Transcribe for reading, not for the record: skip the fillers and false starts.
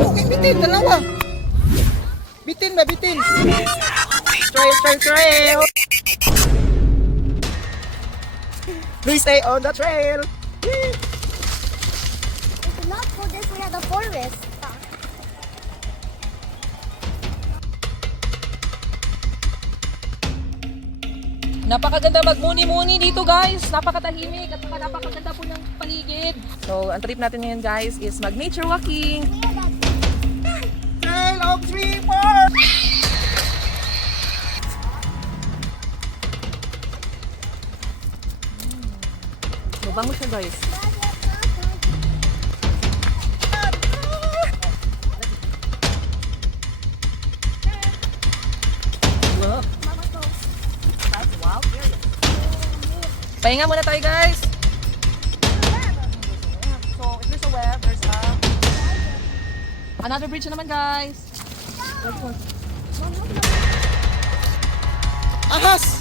Okay, bitin, dalawa. Bitin ba, bitin. Trail. We stay on the trail. We should not go this way at the forest. Napakaganda magmuni-muni dito guys. Napakatahimik at napakaganda po ng paligid. So, ang trip natin ngayon guys is mag-nature walking. Trail of Sweeper. Mabango siya guys. Wow. Pahinga muna tayo guys. So, if there's a web, there's another bridge na naman guys. Ahas.